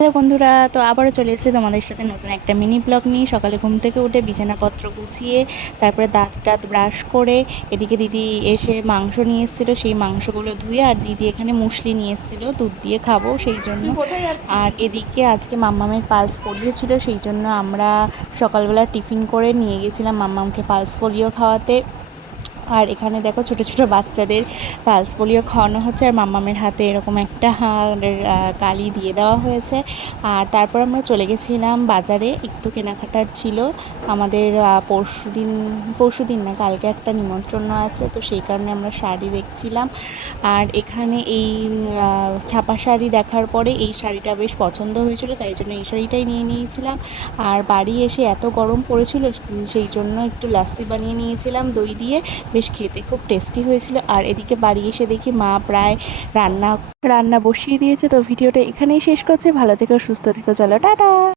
Hello বন্ধুরা, তো আবারও চলে এসেছি তোমাদের সাথে নতুন একটা মিনি ব্লগ নিয়ে। সকালে ঘুম থেকে উঠে বিছানাপত্র গুছিয়ে তারপরে দাঁত টাত ব্রাশ করে এদিকে দিদি এসে মাংস নিয়ে এসেছিলো, সেই মাংসগুলো ধুয়ে, আর দিদি এখানে মুসলি নিয়ে এসেছিলো দুধ দিয়ে খাবো সেই জন্য। আর এদিকে আজকে মাম্মামের পালস পোলিও ছিল, সেই জন্য আমরা সকালবেলা টিফিন করে নিয়ে গেছিলাম মাম্মামকে পালস পোলিও খাওয়াতে। আর এখানে দেখো ছোট ছোট বাচ্চাদের পালস পোলিও খাওয়ানো হচ্ছে, আর মাম্মামের হাতে এরকম একটা কালি দিয়ে দেওয়া হয়েছে। আর তারপর আমরা চলে গেছিলাম বাজারে, একটু কেনাকাটার ছিল আমাদের। পরশুদিন না, কালকে একটা নিমন্ত্রণ আছে, তো সেই কারণে আমরা শাড়ি দেখছিলাম। আর এখানে এই ছাপা শাড়ি দেখার পরে এই শাড়িটা বেশ পছন্দ হয়েছিল, তাই জন্য এই শাড়িটাই নিয়ে নিয়েছিলাম। আর বাড়ি এসে এত গরম পড়েছিল, সেই জন্য একটু লাস্সি বানিয়ে নিয়েছিলাম দই দিয়ে, বেশ খেতে খুব টেস্টি হয়েছিল। আর এদিকে বাড়ি এসে দেখি মা প্রায় রান্না বসিয়ে দিয়েছে। তো ভিডিওটা এখানেই শেষ করছে। ভালো থেকো, সুস্থ থেকো, চলো টাটা।